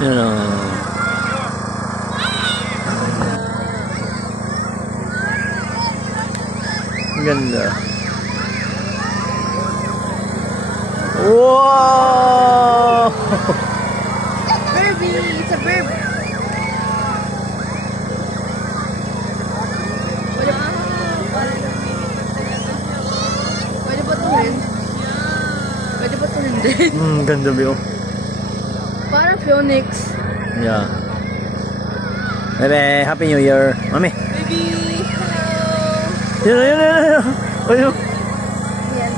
Yan o. Ganda. Wow! Burby! It's a burb! Pwede ba tuhin? Pwede ba tuhin din? Ganda ba yun? Parang Phoenix. Yeah. Bebe, Happy New Year. Mami. Baby! Hello! Yun. Ayun. Yan.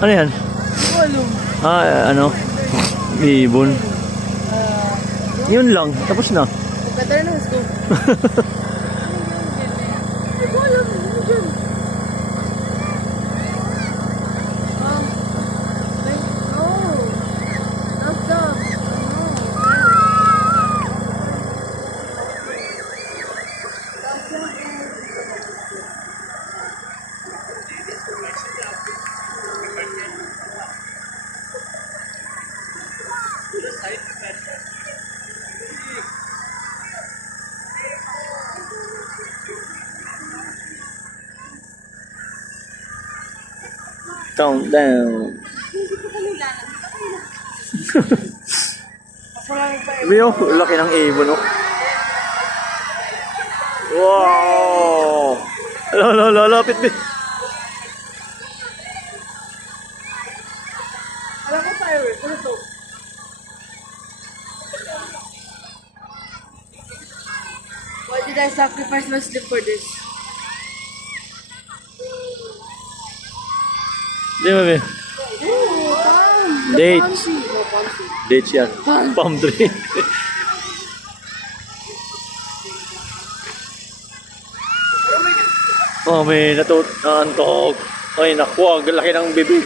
Ano yan? Walong. Ano? Ibon. Yun lang. Tapos na. Better na gusto. Walong. Ano dyan? Oh. That's the. Countdown. Sabi yun, laki ng ibon, no? Wow! Lapit, be. Alam mo fireworks, ano to? Why did I sacrifice my sleep for this? Di ba, be? Dates. Pansy. No, pansy. Dates yan. Palm tree. Oh, may natuantok. Ay, naku, ang laki ng bibig.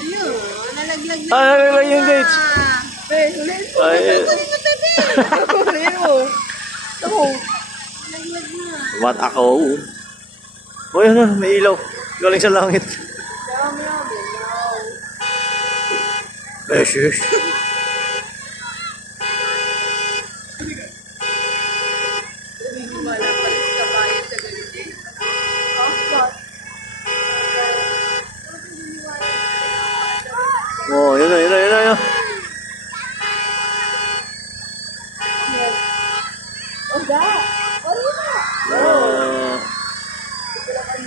Ayun, nalaglag na. Nalaglag yung dates. Ulit. Ay, Ayun. Ito. Nalaglag na. what ako? Oh, yan, may ilaw. Galing sa langit. Dami namin. Wow. Beses. Wala palit sa bayan sa ganito. Oh, yun na. Oh, God! Ano na?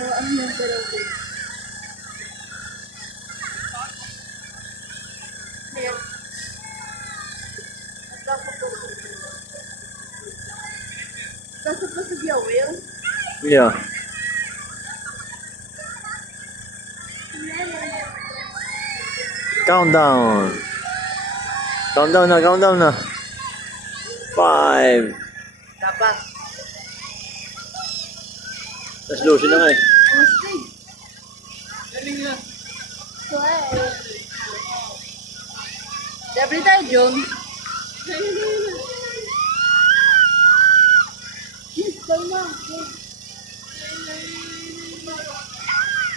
Ano yung dalaw ko? Ayan. Tapos pa sa Will? Yeah. Countdown. Countdown na. 5. Dapat. Tapos lotion na nga eh. Ano stage? Galing na. Siyempre tayo, John. Yes, bye na.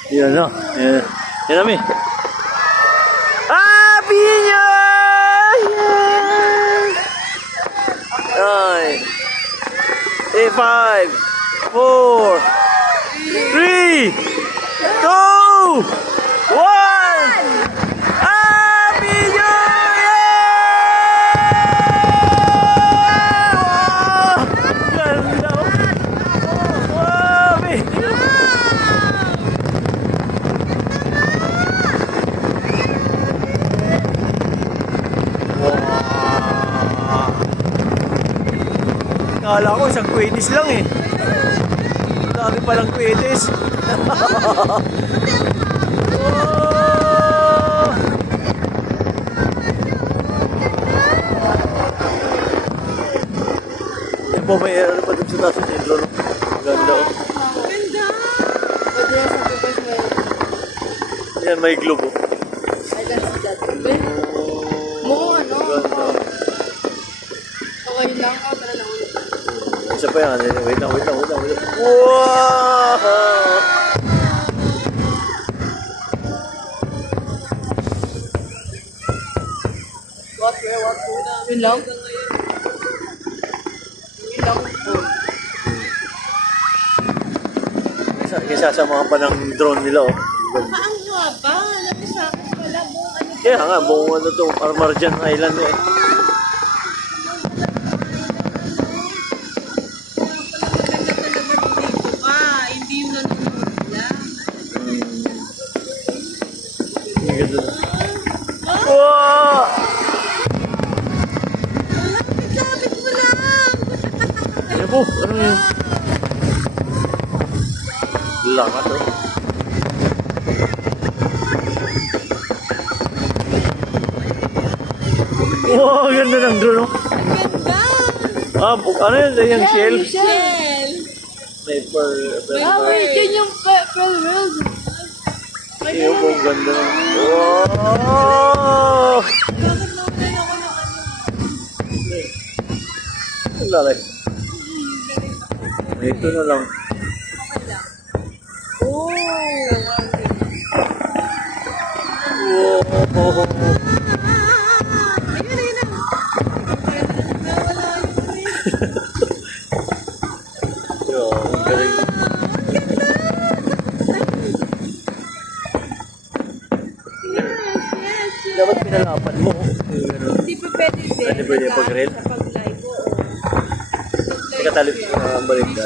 Yan na. Yan na, mi. Happy New Year! 9, 5, 4, 3, 2, 1! Happy New Year! Wow! Ganda, oh. Wow, mi. Kala ko isang kwetis lang eh. Dami palang kwetis. Oh! Yan po, may ano pa dun sa taas ng intro, no? Ganda, oh. Ganda! Pwede yung sacrifice mo yun. Yan, may globe, oh. I can see that. Mo, ano? Okay lang. Tara na ulit. Isa pa yan. Wait lang. Wow! Yun lang? Yun lang. Isasamahan pa ng drone nila, oh. Ang haba. Alam sa akin pala buong ano. Kaya nga, buong ano to, Marjan Island eh. Hindi yung nanonood lang. Ang ganda na. Wow! Lapit mo lang! Ano po? Ano yun? Langat, oh. Wow, ganda ng drone, oh. Ganda! Ano yun? Yung shell? Shell! Sniper. Yun yung pearl world. Yung po, ganda. Wow! Bakit naman ako ng ano? Ang lalay. Ito na lang. Oh! Wow! Ayun, ayun na. Nawala yun. Yo, ang galing. Yes. Dapat pinalapan mo. Ganun. Hindi pa pwede din. Hindi pwede pag-reel? Sa pag-live, oo. Teka, talip ko na ang balik ka.